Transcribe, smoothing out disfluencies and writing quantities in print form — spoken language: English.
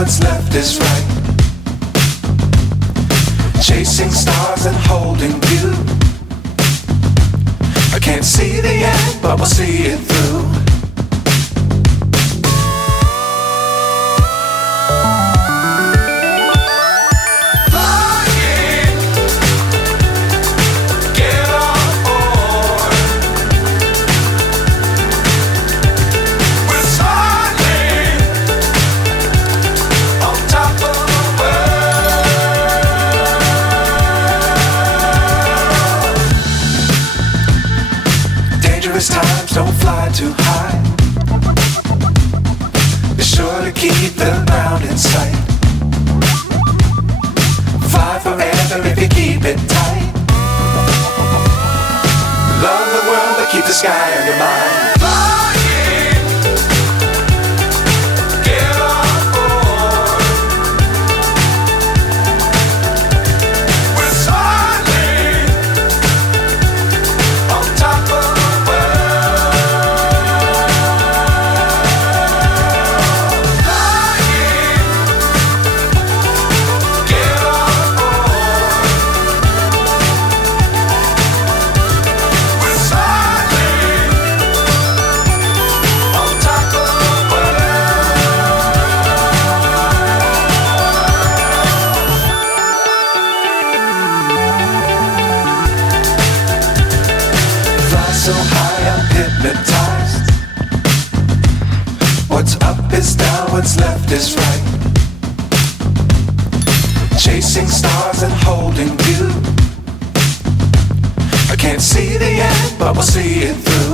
what's left is right. Chasing stars and holding you. I can't see the end, but we'll see it through. Times don't fly too high. Be sure to keep the ground in sight. Fly forever if you keep it tight. Love the world but keep the sky on your mind. So high I'm hypnotized. What's up is down, what's left is right. Chasing stars and holding you. I can't see the end, but we'll see it through.